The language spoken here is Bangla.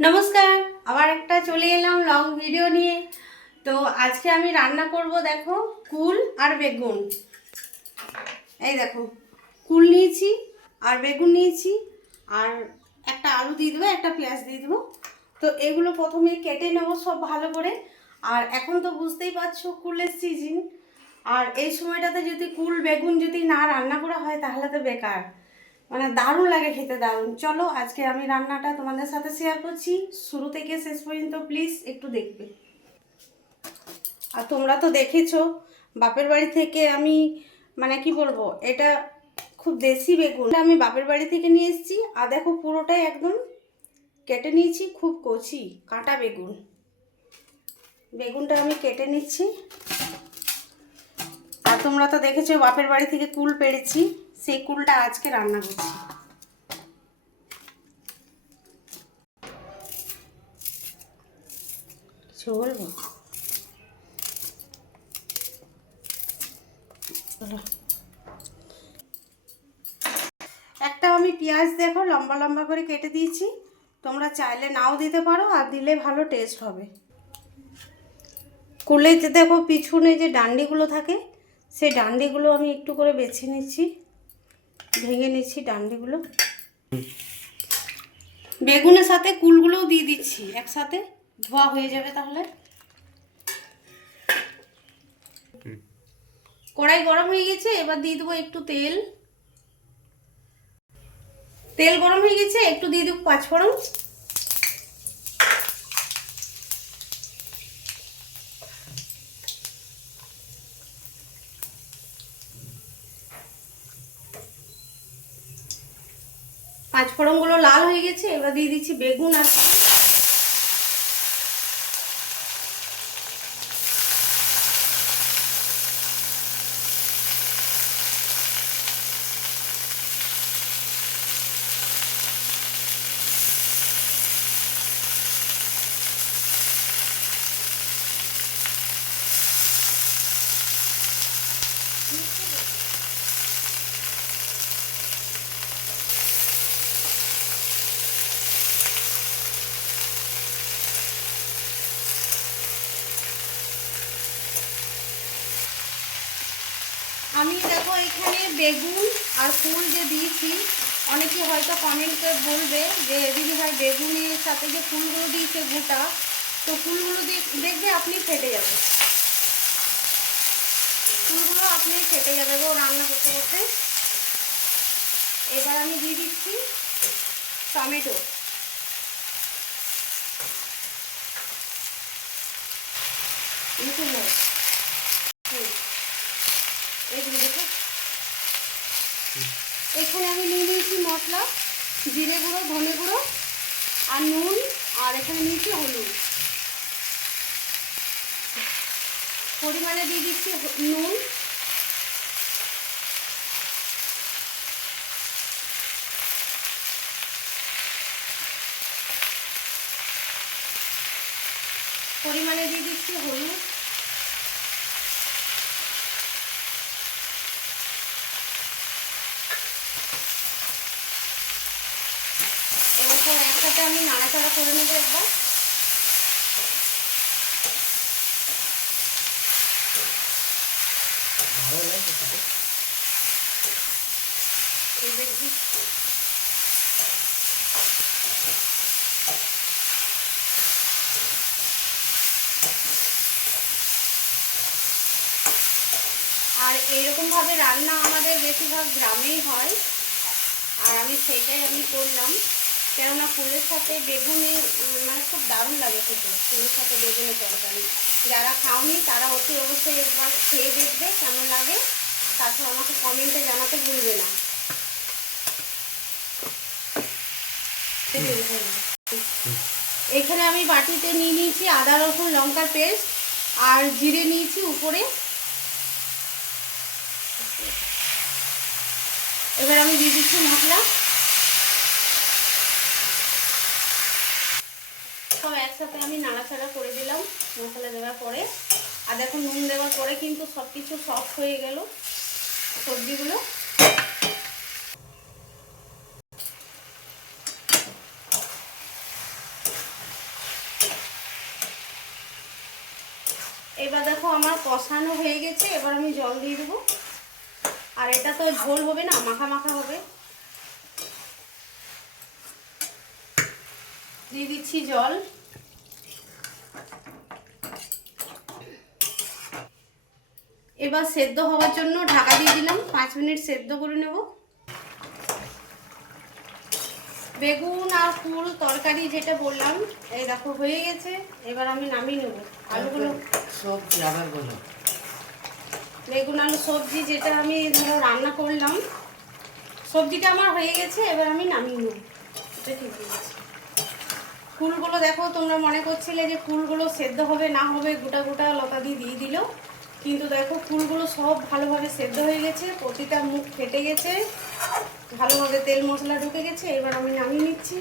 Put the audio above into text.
নমস্কার, আবার একটা চলে এলাম লং ভিডিও নিয়ে। তো আজকে আমি রান্না করব, দেখো, কুল আর বেগুন। এই দেখো, কুল নিয়েছি আর বেগুন নিয়েছি, আর একটা আলু দিয়ে দেবো, একটা পেঁয়াজ দিয়ে দেবো। তো এগুলো প্রথমে কেটে নেব সব ভালো করে। আর এখন তো বুঝতেই পারছো কুলের সিজন, আর এই সময়টাতে যদি কুল বেগুন যদি না রান্না করা হয় তাহলে তো বেকার। মানে দারুণ লাগে খেতে, দারুণ। চলো আজকে আমি রান্নাটা তোমাদের সাথে শেয়ার করছি, শুরু থেকে শেষ পর্যন্ত প্লিজ একটু দেখবে। আর তোমরা তো দেখেছো বাপের বাড়ি থেকে আমি, মানে কি বলবো, এটা খুব দেশি বেগুন আমি বাপের বাড়ি থেকে নিয়ে এসেছি। আর দেখো পুরোটাই একদম কেটে নিয়েছি, খুব কচি কাঁটা বেগুন। বেগুনটা আমি কেটে নিচ্ছি। আর তোমরা তো দেখেছো বাপের বাড়ি থেকে কুল পেড়েছি, সেই কুলটা আজকে রান্না করছি। কিছু বলবো? একটা আমি পেঁয়াজ দেখো লম্বা লম্বা করে কেটে দিয়েছি, তোমরা চাইলে নাও দিতে পারো, আর দিলে ভালো টেস্ট হবে। কুলেতে দেখো পিছনে যে ডান্ডিগুলো থাকে, সেই ডান্ডিগুলো আমি একটু করে বেছে নিচ্ছি, ভেঙে নিচ্ছি ডান্ডিগুলো। বেগুনের সাথে কুলগুলোও দিয়ে দিচ্ছি একসাথে, ধোয়া হয়ে যাবে তাহলে। কড়াই গরম হয়ে গেছে, এবার দিয়ে দেবো একটু তেল। তেল গরম হয়ে গেছে, একটু দিয়ে দেবো পাঁচফোড়ন। পাঁচফোড়নগুলো লাল হয়ে গেছে, এবার দিয়ে দিচ্ছি বেগুন আর আমি দেখো এখানে বেগুন আর ফুল যে দিয়েছি, অনেকে হয়তো কমেন্টে বলবে যে দিদি ভাই বেগুনের সাথে যে ফুলগুলো দিয়েছে গোটা, তো ফুলগুলো দেখবে আপনি ফেটে যাবে, ফুলগুলো আপনি ফেটে যাবে গো রান্না করতে করতে। এবার আমি দিয়ে দিচ্ছি টমেটো। এইগুলো দেখো, এখানে আমি নিয়ে নিয়েছি মশলা, জিরে গুঁড়ো, ধনে গুঁড়ো আর নুন, আর এখানে নিয়েছি হলুদ। পরিমাণে দিয়ে দিচ্ছি নুন, পরিমাণে দিয়ে দিচ্ছি হলুদ, এবার একসাথে আমি নাড়াচাড়া করে নেবো একবার। আর এইরকমভাবে রান্না আমাদের বেশিরভাগ গ্রামেই হয়, আর আমি সেইটাই করলাম। কেননা ফুলের সাথে বেগুনের মানে খুব দারুণ লাগে খেতে, ফুলের সাথে বেগুনের তরকারি। যারা খাওনি তারা অতি অবশ্যই একবার খেয়ে দেখবে কেমন লাগে, তারপর আমাকে কমেন্টে জানাতে ভুলবে না। এখানে আমি বাটিতে নিয়ে নিয়েছি আদা রসুন লঙ্কার পেস্ট, আর জিরে নিয়েছি উপরে। এবার আমি দিয়ে দিচ্ছি মশলা, সব একসাথে আমি নাড়াচাড়া করে দিলাম মশলা দেওয়ার পরে। আর দেখো নুন দেওয়ার পরে কিন্তু সব কিছু সফট হয়ে গেল সবজিগুলো। এবার দেখো আমার কষানো হয়ে গেছে, এবার আমি জল দিয়ে দেবো। আর এটা তো ঝোল হবে না, মাখা মাখা হবে। দিয়ে দিচ্ছি জল। এবার সেদ্ধ হওয়ার জন্য ঢাকা দিয়ে দিলাম, 5 মিনিট সেদ্ধ করে নেব। বেগুন আর কুল তরকারি যেটা বললাম, এই দেখো হয়ে গেছে। এবার আমি নামিয়ে নেব। আলুগুলো সবজি আবার বলো। বেগুন আলু সবজি যেটা আমি ধরো রান্না করলাম, সবজিটা আমার হয়ে গেছে। এবার আমি নামিয়ে নেব। এটা ঠিক আছে। ফুলগুলো দেখো, তোমরা মনে করছিলে যে ফুলগুলো সেদ্ধ হবে না হবে, গোটা গোটা লতা দিয়ে দিল, কিন্তু দেখো ফুলগুলো সব ভালোভাবে সেদ্ধ হয়ে গেছে, প্রতিটা মুখ ফেটে গেছে, ভালোভাবে তেল মশলা ঢুকে গেছে। এবার আমি নামিয়ে নিচ্ছি।